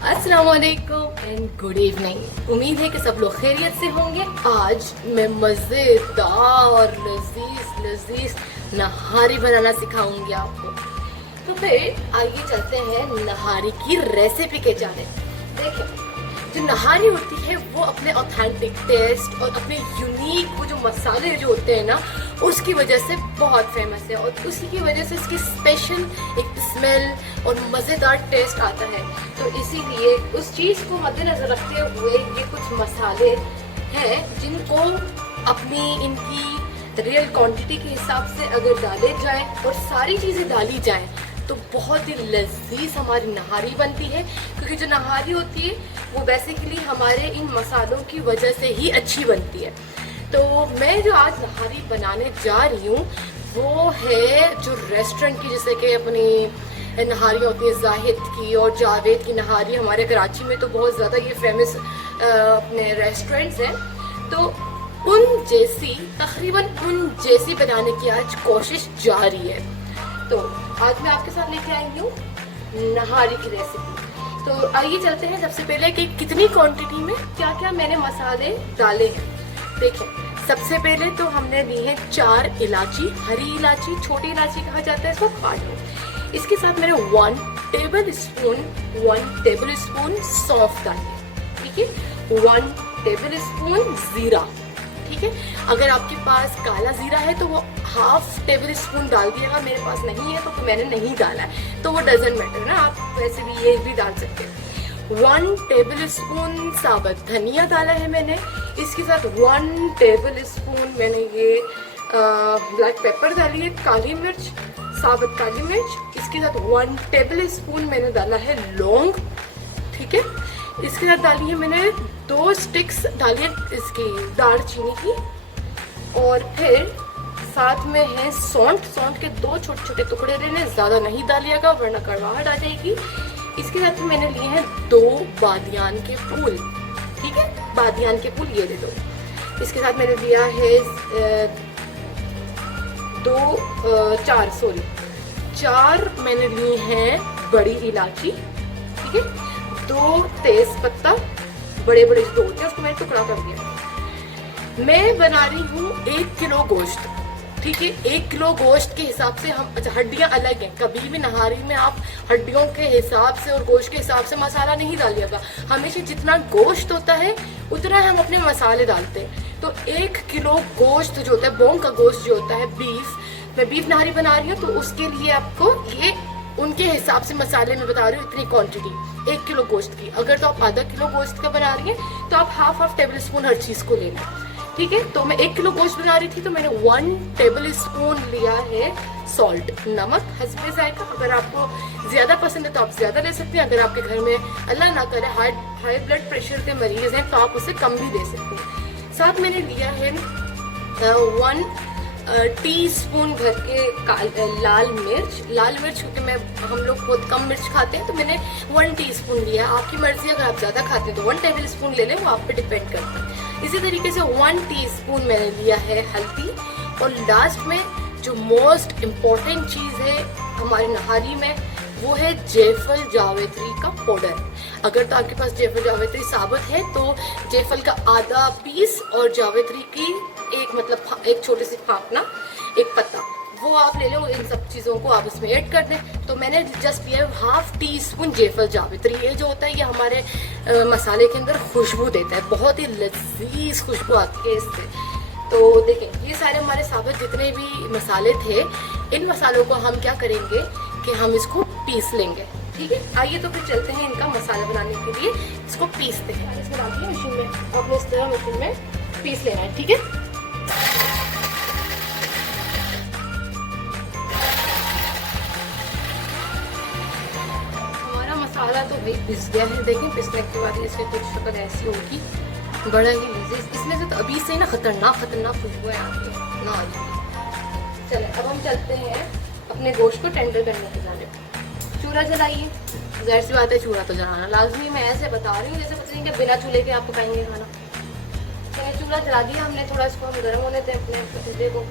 अस्सलामुअलैकुम and good evening. उम्मीद है कि सब लोग खैरियत से होंगे। आज मैं मज़ेदार लजीज लजीज नहारी बनाना सिखाऊंगी आपको। तो फिर आइए चलते हैं नहारी की रेसिपी के जाने। देखिए, जो नहारी होती है वो अपने ऑथेंटिक टेस्ट और अपने यूनिक वो जो मसाले जो होते हैं ना, उसकी वजह से बहुत फेमस है और उसी की वजह से इसकी स्पेशल एक स्मेल और मज़ेदार टेस्ट आता है। तो इसीलिए उस चीज़ को मद्देनजर रखते हुए ये कुछ मसाले हैं जिनको अपनी इनकी रियल क्वांटिटी के हिसाब से अगर डाले जाएं और सारी चीज़ें डाली जाएं तो बहुत ही लजीज हमारी नहारी बनती है। क्योंकि जो नहारी होती है वो बेसिकली हमारे इन मसालों की वजह से ही अच्छी बनती है। तो मैं जो आज नहारी बनाने जा रही हूँ वो है जो रेस्टोरेंट की, जैसे कि अपनी नहारी होती है जाहिद की और जावेद की नहारी। हमारे कराची में तो बहुत ज़्यादा ये फेमस अपने रेस्टोरेंट्स हैं। तो उन जैसी, तकरीबन उन जैसी बनाने की आज कोशिश जारी है। तो आज मैं आपके साथ लेके आई हूँ नहारी की रेसिपी। तो आइए चलते हैं सबसे पहले कि कितनी क्वांटिटी में क्या क्या मैंने मसाले डाले हैं। देखिए, सबसे पहले तो हमने ली है 4 इलायची, हरी इलायची, छोटी इलायची कहा जाता है इसको, काट लो। इसके साथ मैंने 1 टेबल स्पून सौंफ डाली, ठीक है। 1 टेबल स्पून जीरा, ठीक है। अगर आपके पास काला जीरा है तो वो हाफ टेबल स्पून डाल दिएगा। मेरे पास नहीं है तो मैंने नहीं डाला है, तो वो डजेंट मैटर ना, आप वैसे भी ये भी डाल सकते हैं। 1 टेबल स्पून साबुत धनिया डाला है मैंने। इसके साथ 1 टेबल स्पून मैंने ये ब्लैक पेपर डाली है, काली मिर्च, साबुत काली मिर्च। इसके साथ 1 टेबल स्पून मैंने डाला है लौंग, ठीक है। इसके साथ डाली है मैंने 2 स्टिक्स डाली है इसकी दालचीनी की। और फिर साथ में है सौंठ के 2 छोटे छोटे टुकड़े लेने, ज़्यादा नहीं डालिएगा वरना कड़वाहट आ जाएगी। इसके साथ में मैंने लिए हैं 2 बादियान के फूल, ठीक है, बादियान के फूल ये ले दो। इसके साथ मैंने लिया है 4 मैंने ली हैं बड़ी इलायची, ठीक है। 2 तेज पत्ता, बड़े बड़े जो होते हैं उसको मैंने टुकड़ा कर दिया। मैं बना रही हूँ 1 किलो गोश्त, ठीक है। 1 किलो गोश्त के हिसाब से हम, अच्छा हड्डियाँ अलग हैं, कभी भी नहारी में आप हड्डियों के हिसाब से और गोश्त के हिसाब से मसाला नहीं डालिएगा। हमेशा जितना गोश्त होता है उतना हम अपने मसाले डालते हैं। तो 1 किलो गोश्त जो होता है, बोंग का गोश्त जो होता है, बीफ, मैं बीफ नहारी बना रही हूँ तो उसके लिए आपको ये उनके हिसाब से मसाले में बता रही हूँ इतनी क्वांटिटी 1 किलो गोश्त की। अगर तो आप आधा किलो गोश्त का बना रही हैं तो आप हाफ टेबल स्पून हर चीज़ को लेना, ठीक है। तो मैं 1 किलो गोश्त बना रही थी तो मैंने 1 टेबल स्पून लिया है सॉल्ट, नमक हस्बे जायका। अगर आपको ज़्यादा पसंद है तो आप ज़्यादा ले सकते हैं। अगर आपके घर में अल्लाह ना करे हाई ब्लड प्रेशर के मरीज़ हैं तो आप उसे कम भी दे सकते हैं। साथ मैंने लिया है 1 टीस्पून भर के लाल मिर्च, क्योंकि हम लोग बहुत कम मिर्च खाते हैं तो मैंने 1 टीस्पून लिया। आपकी मर्जी, अगर आप ज़्यादा खाते हैं तो 1 टेबल स्पून ले लें, वो आप पे डिपेंड करता है। इसी तरीके से 1 टीस्पून मैंने लिया है हल्दी। और लास्ट में जो मोस्ट इम्पॉर्टेंट चीज़ है हमारी नहारी में वो है जायफल जावित्री का पाउडर। अगर तो आपके पास जायफल जावित्री साबुत है तो जायफल का आधा पीस और जावित्री की एक छोटी सी फाँकना, एक पत्ता, वो आप ले लो। इन सब चीज़ों को आप इसमें ऐड कर दें। तो मैंने जस्ट लिया 1/2 टीस्पून जायफल जावित्री। ये जो होता है ये हमारे मसाले के अंदर खुशबू देता है, बहुत ही लजीज खुशबू आती है इससे। तो देखें, ये सारे हमारे साबुत जितने भी मसाले थे, इन मसालों को हम क्या करेंगे कि हम इसको पीस लेंगे, ठीक है। आइए तो फिर चलते हैं इनका मसाला बनाने के लिए, इसको पीसते हैं। इसमें डाल दिया मशीन में, अब इस तरह मशीन में पीस लेना है, ठीक है। हमारा मसाला तो भाई पिस गया है। देखें, पिसने के बाद इसकी कुछ शक्ल ऐसी होगी, बड़ा ही लजीज। इसमें से तो अभी से ना खतरनाक खुशबू आती है ना। चले अब हम चलते हैं अपने गोश्त को टेंडर करने के जाने। चूल्हा जलाइए, ज़ाहिर सी बात है चूल्हा तो जलाना लाजमी। मैं ऐसे बता रही हूँ जैसे पता नहीं कि बिना चूल्हे के आपको पाएंगे खाना। चलिए चूल्हा जला दिया हमने, थोड़ा इसको हम गर्म होने दें अपने पतीले को।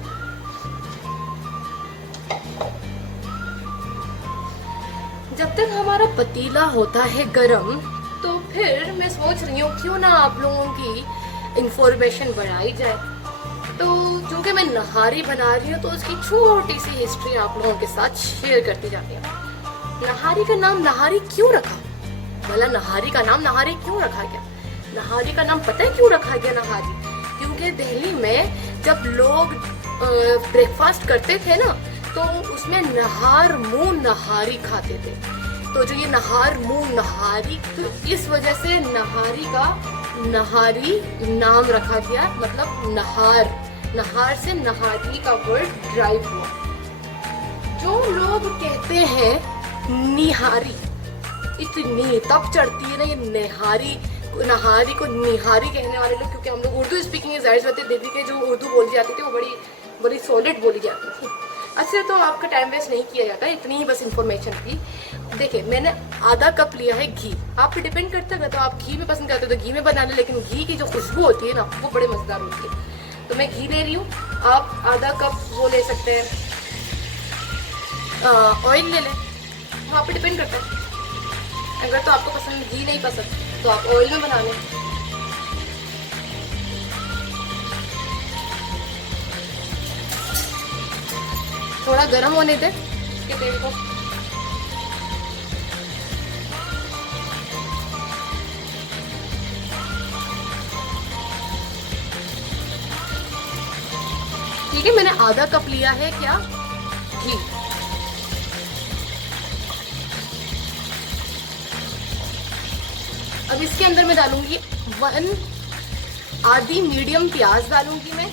जब तक हमारा पतीला होता है गरम फिर मैं सोच रही हूँ क्यों ना आप लोगों की इंफॉर्मेशन बढ़ाई जाए। तो चूंकि मैं नहारी बना रही हूँ तो उसकी छोटी सी हिस्ट्री आप लोगों के साथ शेयर करती जाती हूँ। नहारी का नाम नहारी क्यों रखा? भला नहारी का नाम नहारी क्यों रखा गया? नहारी का नाम पता है क्यों रखा गया नहारी? क्योंकि दिल्ली में जब लोग ब्रेकफास्ट करते थे ना तो उसमें नहार मुंह नहारी खाते थे। तो जो ये नहार मुंह नहारी, तो इस वजह से नहारी का नहारी नाम रखा गया, मतलब नहार, नहार से नहारी का वर्ड ड्राइव हुआ। जो लोग कहते हैं निहारी, इतनी तब चढ़ती है ना ये निहारी, नहारी को निहारी कहने वाले लोग, क्योंकि हम लोग उर्दू स्पीकिंग जाहिर बात है दिल्ली के जो उर्दू बोली जाती थी वो बड़ी बड़ी सॉलिड बोली जाती थी। अच्छा, तो आपका टाइम वेस्ट नहीं किया जाता, इतनी ही बस इन्फॉर्मेशन थी। देखिए मैंने आधा कप लिया है घी, आप पे डिपेंड करता है, तो आप घी में पसंद करते हो तो घी में बना लें, लेकिन घी की जो खुशबू होती है ना वो बड़े मजेदार होती है। तो मैं घी ले रही हूँ, आप आधा कप वो ले सकते हैं, ऑयल ले लें, वहाँ पे डिपेंड करता है। अगर तो आपको पसंद घी नहीं पसंद तो आप ऑयल में बना लें। थोड़ा गर्म होने दें इसके तेल को। ठीक है, मैंने आधा कप लिया है क्या घी। अब इसके अंदर मैं डालूंगी आधी मीडियम प्याज डालूंगी मैं,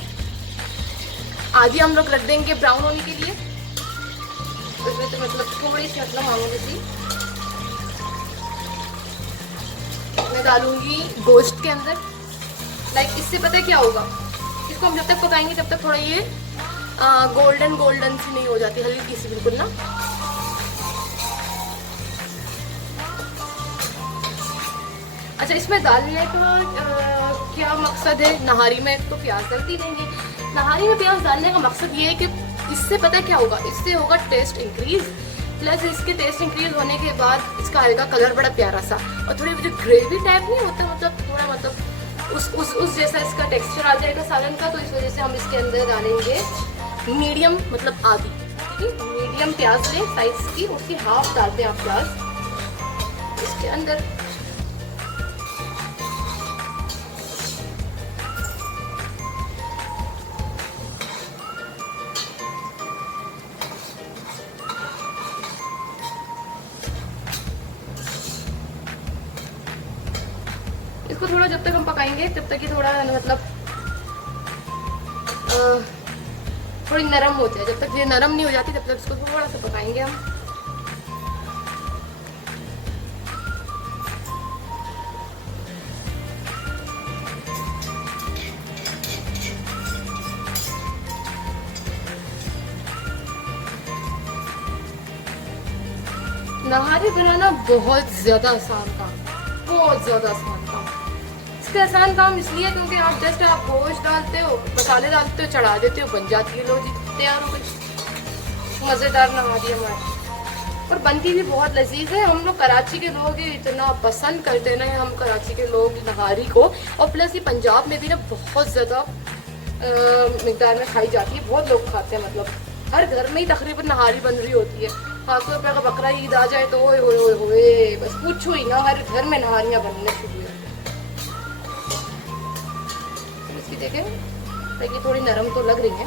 आधी हम लोग रख देंगे ब्राउन होने के लिए। इसमें तो मतलब थोड़ी सी मतलब मांगूंगी थी, मैं डालूंगी गोश्त के अंदर। लाइक इससे पता है क्या होगा, इसको हम जब तक पकाएंगे तब तक थोड़ा ये गोल्डन गोल्डन सी नहीं हो जाती, हल्की सी बिल्कुल ना। अच्छा, इसमें डालने का क्या मकसद है? नहारी में तो प्याज डालती देंगे, नहारी में प्याज डालने का मकसद ये है कि इससे पता क्या होगा, इससे होगा टेस्ट इंक्रीज, प्लस इसके टेस्ट इंक्रीज होने के बाद इसका आएगा कलर बड़ा प्यारा सा, और थोड़ी जो ग्रेवी टाइप नहीं होता, मतलब थोड़ा मतलब उस जैसा इसका टेक्सचर आ जाएगा सालन का। तो इस वजह से हम इसके अंदर डालेंगे मीडियम, मतलब आधी, ठीक है, मीडियम प्याज लें साइज की, उसकी हाफ डालते हैं आप प्याज इसके अंदर। इसको थोड़ा जब तक हम पकाएंगे तब तक ये थोड़ा मतलब थोड़ी नरम होती है, जब तक ये नरम नहीं हो जाती तब तक इसको थोड़ा सा पकाएंगे हम। नहारी बनाना बहुत ज्यादा आसान काम, बहुत ज्यादा आसान काम। इसका आसान काम इसलिए क्योंकि आप जस्ट आप गोश्त डालते हो, मसाले डालते हो, चढ़ा देते हो, बन जाती है, लो जी तैयार हो गई मजेदार नहारी हमारी। और बनती भी बहुत लजीज है। हम लोग कराची के लोग इतना पसंद करते हैं ना, हम कराची के लोग नहारी को, और प्लस ये पंजाब में भी ना बहुत ज्यादा मिकदार में खाई जाती है, बहुत लोग खाते हैं, मतलब हर घर में ही तकरीबन नहारी बन रही होती है। खासतौर पर अगर बकरा ईद आ जाए तो ओए होए होए होए, बस पूछो ही ना, हर घर में नहारियाँ बनने शुरू हो जाती हैं। इसकी देखें ताकि थोड़ी नरम तो लग रही है।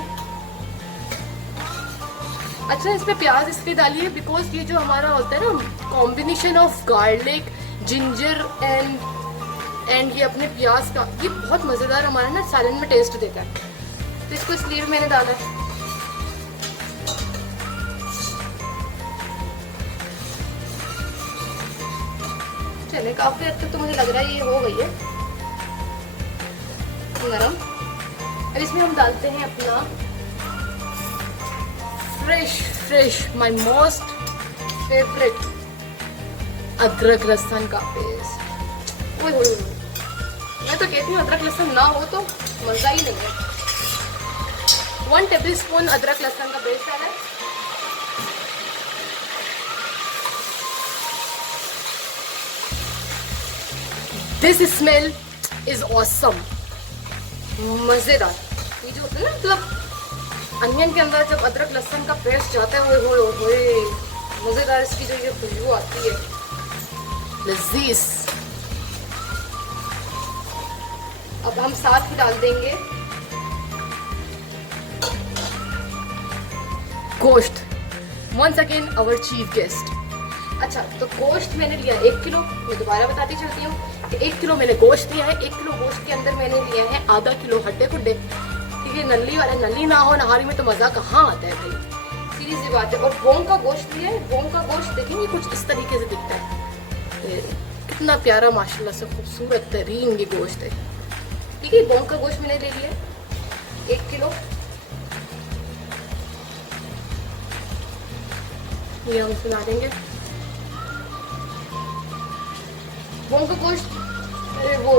अच्छा, इसमें प्याज इसलिए डालिए बिकॉज ये जो हमारा होता है ना combination of garlic, ginger and ये अपने प्याज का, ये बहुत मज़ेदार हमारा ना सालन में टेस्ट देता है, तो इसको इसलिए भी मैंने डाला है। चले काफी हद तक तो मुझे लग रहा है ये हो गई है नरम। अब इसमें हम डालते हैं अपना फ्रेश माय मोस्ट फेवरेट अदरक लहसुन का पेस्ट। ओए होए, मैं तो कहती हूँ अदरक लहसुन ना हो तो मजा ही नहीं है। 1 टेबलस्पून अदरक लहसुन का पेस्ट डाला है। दिस स्मेल इज ऑसम, मजेदार। ये जो होता है ना, मतलब अनियन के अंदर जब अदरक लहसुन का पेस्ट जाता है, ओए मजेदार इसकी जो ये खुशबू आती है, लजीज। अब हम साथ ही डाल देंगे गोश्त। Once again our chief guest. अच्छा, तो गोश्त मैंने लिया 1 किलो। मैं दोबारा बताती चलती हूँ कि 1 किलो मैंने गोश्त लिया है। 1 किलो गोश्त के अंदर मैंने लिया है आधा किलो हड्डे खुड्डे। ठीक है, नली वाला, नली ना हो नहारी में तो मजा कहाँ आता है भाई, सीधी सी बात है। और बोंग का गोश्त लिया है। बोंग का गोश्त देखेंगे कुछ इस तरीके से दिखता है, कितना प्यारा माशाल्लाह से खूबसूरत तरीन ये गोश्त है। ठीक है, बोंग का गोश्त मैंने ले लिया 1 किलो। ये हम सुना देंगे बोंग का गोश्त। अरे वो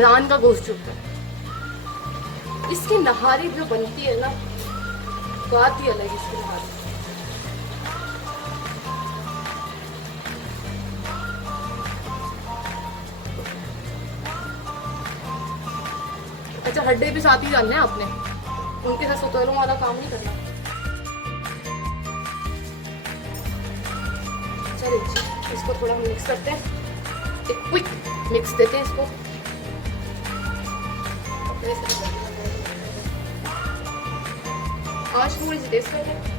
रान का गोश्त जो होता है, इसकी नहारी जो बनती है ना, बात ही अलग है इसकी नहारी। अच्छा, हड्डे भी साथ ही डालने हैं आपने, उनके साथ सतोरों वाला काम नहीं करना। चलिए इसको थोड़ा मिक्स करते हैं, एक क्विक मिक्स देते हैं इसको। आज थोड़ी सी टेस्ट करते हैं।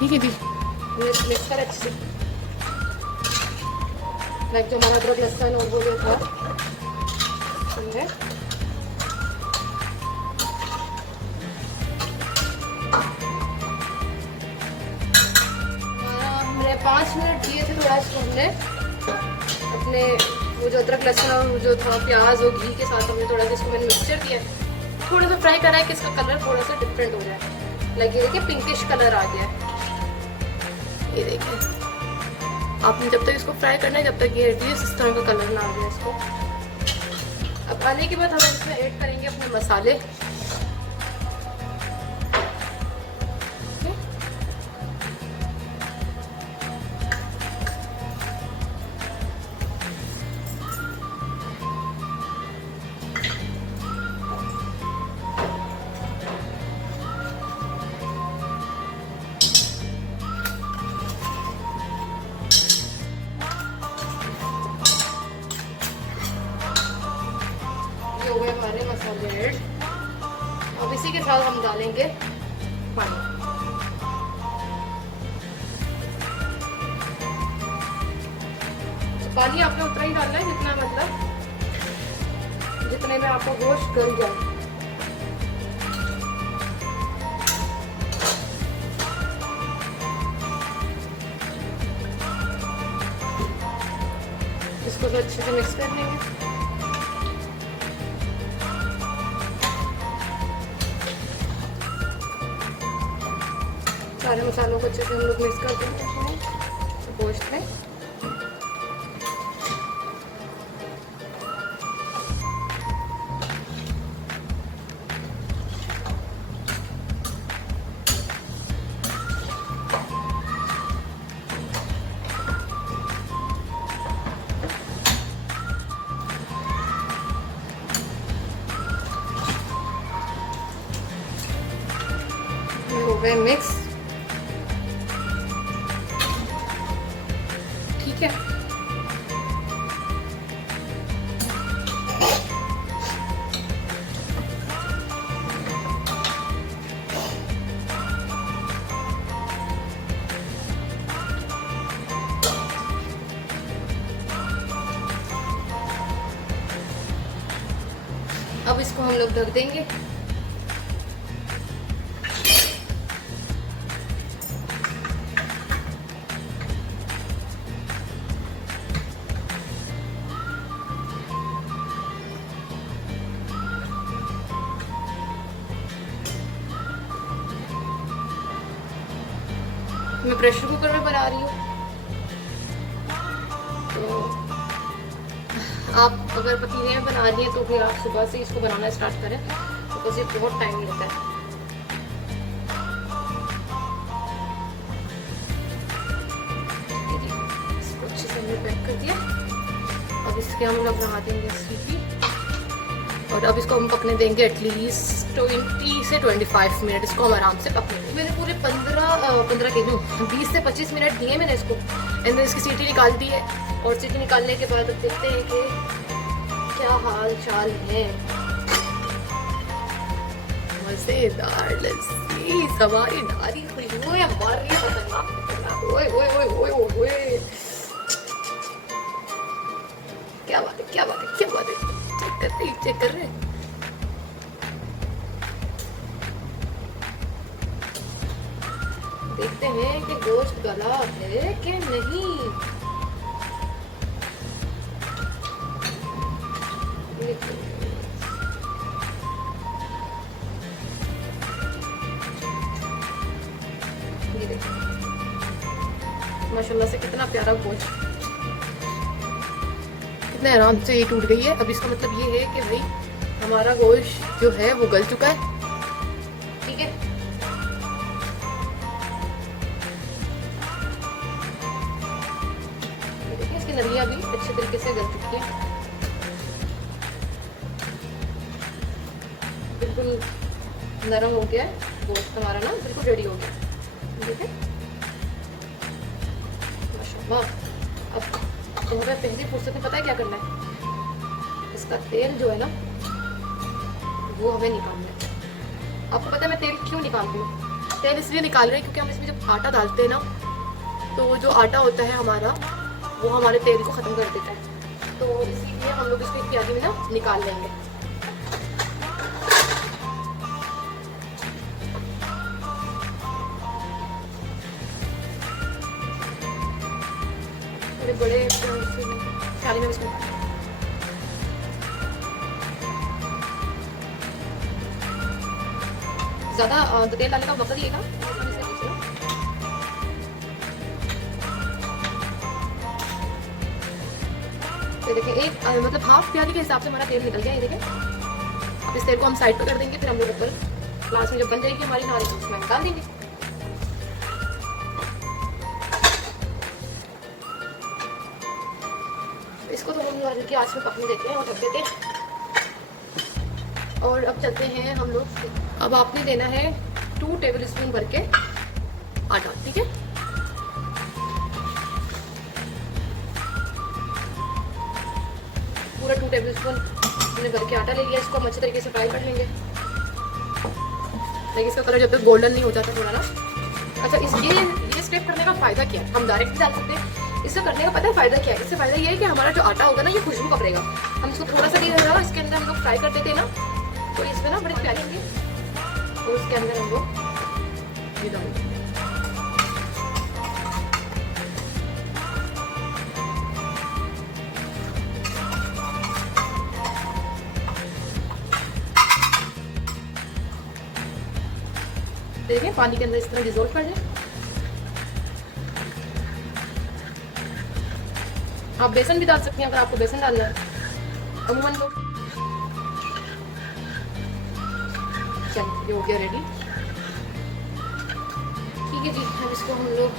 ठीक है जी, मिक्स कर अच्छे से। लाइक जो हमारा अदरक लहसुन और वो जो था, समझे। हमने 5 मिनट दिए थे थोड़ा इसको, हमने अपने वो जो अदरक लहसुन और जो था प्याज और घी के साथ हमने थोड़ा सा इसको मैंने मिक्सचर दिया, थोड़ा सा फ्राई करा है कि इसका कलर थोड़ा सा डिफरेंट हो जाए। लाइक ये देखिए पिंकिश कलर आ गया है, ये देखिए। आपने जब तक इसको फ्राई करना है, जब तक ये इस तरह का कलर ना आ जाए इसको। अब आने के बाद हम इसमें ऐड करेंगे अपने मसाले। हो गए हमारे मसाले ऐड। अब इसी के साथ हम डालेंगे पानी। तो पानी आपने उतना ही डालना है जितना, मतलब जितने में आपको गोश्त गल जाए। इसको तो अच्छे से मिक्स कर लेंगे। सारे मसालों को अच्छे से हम लोग मिक्स कर देंगे गोश्त में। हो गए मिक्स, ठीक है। अब इसको हम लोग ढक देंगे। प्रेशर कुकर में बना रही हूँ। तो आप अगर पतीले में बना रही हैं तो फिर आप सुबह से इसको बनाना स्टार्ट करें, बिकॉज ये बहुत टाइम लेता है। इसको अच्छे से हमने पैक कर दिया। अब इसके हम लोग बना देंगे सीटी, और अब इसको हम पकने देंगे एटलीस्ट 20 से 25 मिनट। इसको हम आराम से पकने देंगे। मैंने पूरे 15 के 20 से 25 मिनट दिए मैंने इसको, एंड देन इसकी सीटी निकाल दी है। और सीटी निकालने के बाद अब देखते हैं कि क्या हाल चाल है। मजेदार लस्सी, सवारी नारी खुशबू है, मार रही है खतरनाक। ओए ओए ओए ओए ओए, क्या बात है, क्या बात है, क्या बात है। चेक कर रहे हैं। देखते हैं कि गोश्त गला है कि नहीं। ये देखिए माशाल्लाह से कितना प्यारा गोश्त, कितने आराम से ये टूट गई है। अब इसका मतलब ये है कि भाई हमारा गोश्त जो है वो गल चुका है। ठीक है, देखिए इसकी नलियां भी अच्छे तरीके से गल चुकी है, बिल्कुल नरम हो गया है गोश्त हमारा ना, बिल्कुल रेडी हो गया। ठीक है माशाल्लाह। अब तो हमें पहली फुर्सत में पता है क्या करना है, इसका तेल जो है ना वो हमें निकालना है। आपको पता है मैं तेल क्यों निकाल रही हूँ? तेल इसलिए निकाल रहे हैं क्योंकि हम इसमें जब आटा डालते हैं ना, तो जो आटा होता है हमारा वो हमारे तेल को ख़त्म कर देता है। तो इसीलिए हम लोग इसको एक प्याली में ना निकाल लेंगे। बड़े प्याली में इसको ज़्यादा तेल डालने का मकसद ये था, तो देखिए एक मतलब हाफ प्याली के हिसाब से हमारा तेल निकल गया। ये देखिए, अब इस तेल को हम साइड पर कर देंगे, फिर हम लोग ऊपर लास्ट में जब बन जाएगी हमारी नारी उसमें हम डाल देंगे। इसको तो हम हल्की आंच में पकने देते हैं और ढक देते हैं। और अब चलते हैं हम लोग। अब आपने देना है 2 टेबल स्पून भर के आटा। ठीक है, पूरा 2 टेबल स्पून हमने भर के आटा ले लिया। इसको हम अच्छे तरीके से फ्राई कर लेंगे, लेकिन इसका कलर जब तक गोल्डन नहीं हो जाता थोड़ा ना। अच्छा, ये स्टेप करने का फायदा क्या है? हम डायरेक्ट भी डाल सकते हैं। इससे करने का पता है फायदा क्या है? इससे फायदा ये है कि हमारा जो आटा होगा ना ये खुशबू पकड़ेगा। हम इसको थोड़ा सा भी होगा इसके अंदर हम लोग फ्राई कर देते हैं ना, तो इसमें ना बड़े प्यारे होंगे। तो इसके अंदर हम लोग ये डालेंगे। देखिए पानी के अंदर इस तरह डिजोल्व कर दें। आप बेसन भी डाल सकती हैं अगर आपको बेसन डालना है। अमूमन लोग चलिए ये हो गया रेडी। ठीक है जी, अब इसको हम लोग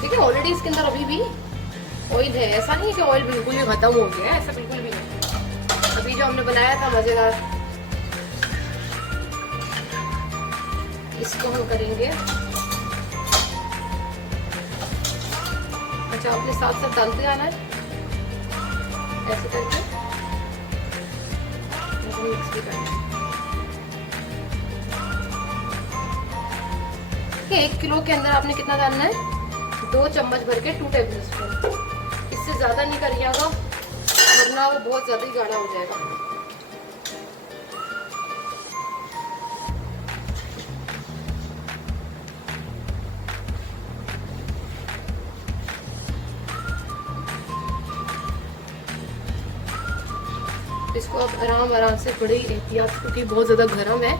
ठीक है। ऑलरेडी इसके अंदर अभी भी ऑयल है, ऐसा नहीं है कि ऑयल बिल्कुल ही खत्म हो गया है, ऐसा बिल्कुल भी नहीं। अभी जो हमने बनाया था मजेदार, इसको हम करेंगे। अच्छा, अपने साथ साथ डालते जाना है ऐसे करके, मिक्स भी करना है। 1 किलो के अंदर आपने कितना डालना है? 2 चम्मच भर के 2 टेबल स्पून। इससे ज़्यादा नहीं करिएगा वरना वो बहुत ज़्यादा ही गाढ़ा हो जाएगा। इसको आप आराम आराम से बड़ी एहतियात, क्योंकि बहुत ज़्यादा गर्म है,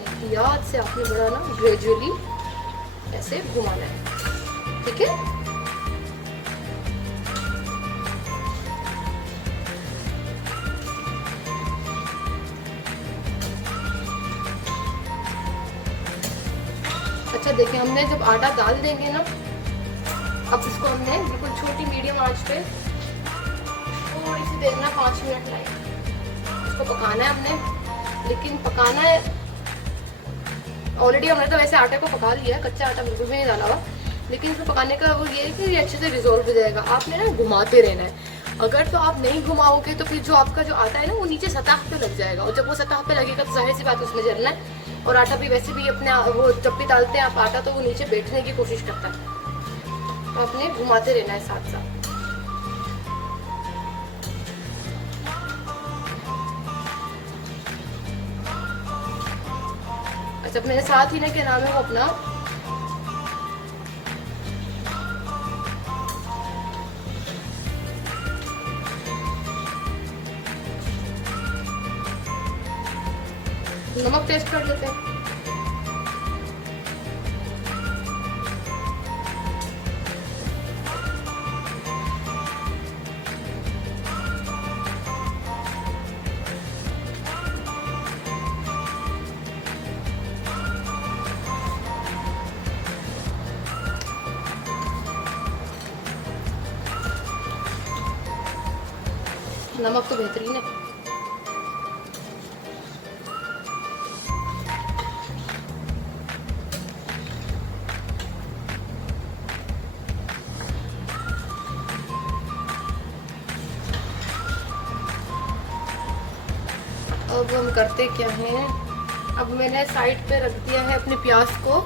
एहतियात से आपने बड़ा ना ग्रेजुअली ऐसे घुमाना है, ठीक है। अच्छा देखिए, हमने जब आटा डाल देंगे ना, अब इसको हमने बिल्कुल छोटी मीडियम आंच पे थोड़ी सी देर ना 5 मिनट लगेगा इसको पकाना है हमने। लेकिन पकाना है, ऑलरेडी हमने तो वैसे आटे को पका लिया है, कच्चा आटा बिल्कुल भी नहीं डाला हुआ, लेकिन इसमें पकाने का वो ये है कि ये अच्छे से रिजोल्व हो जाएगा। आपने ना घुमाते रहना है, अगर तो आप नहीं घुमाओगे तो फिर जो आपका जो आटा है ना वो नीचे सतह पे लग जाएगा, और जब वो सतह पे लगेगा तो जाहिर सी बात उसमें जलना है। और आटा भी वैसे भी अपने वो जब भी डालते हैं आप आटा तो वो नीचे बैठने की कोशिश करता है, तो आपने घुमाते रहना है साथ साथ। अच्छा मेरे साथ ही ना क्या नाम है वो अपना नमक टेस्ट कर लेते हैं। नमक तो बेहतरीन है। अब हम करते क्या हैं, अब मैंने साइड पे रख दिया है अपने प्याज को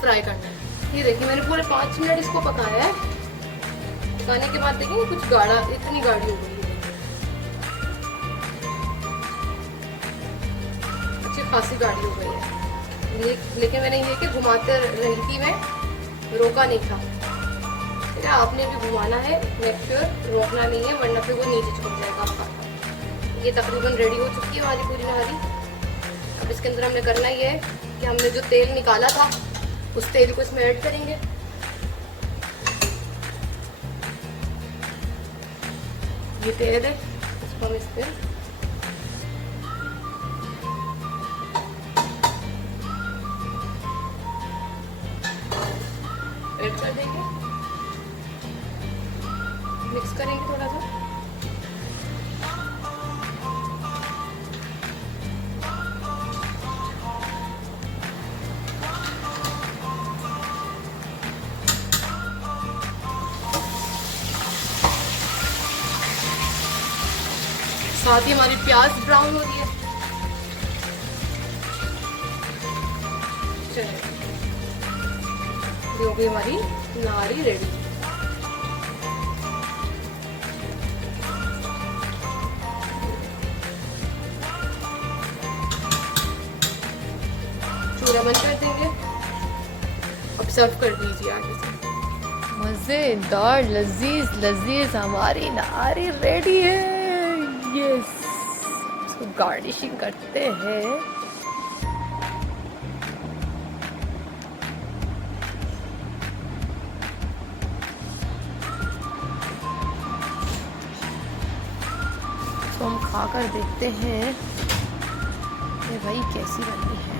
फ्राई करना है। ये देखिए मैंने पूरे 5 मिनट इसको पकाया है। पकाने के बाद देखिए कुछ गाढ़ा, इतनी गाढ़ी हो गई है, अच्छी खासी गाढ़ी हो गई है। लेकिन मैंने ये कि घुमाते रही थी, मैं रोका नहीं था, ठीक है। आपने भी घुमाना है, मेक श्योर रोकना नहीं है, वरना फिर वो नीचे चिपक जाएगा आपका। ये तकरीबन रेडी हो चुकी है हमारी पूरी नहारी। अब इसके अंदर हमने करना ये है कि हमने जो तेल निकाला था उस तेल को इसमें ऐड करेंगे। ये तेल है, इसको हम इस पे ऐड कर देंगे, मिक्स करेंगे थोड़ा सा। साथ ही हमारी प्याज ब्राउन हो रही है। चलिए हो गई हमारी नारी रेडी। चूरा बंद कर देंगे, अब सर्व कर दीजिए आगे से। मजेदार लजीज लजीज हमारी नारी रेडी है। यस, इसको गार्निशिंग करते हैं। तो हम खा कर देखते हैं कि भाई कैसी बनी है।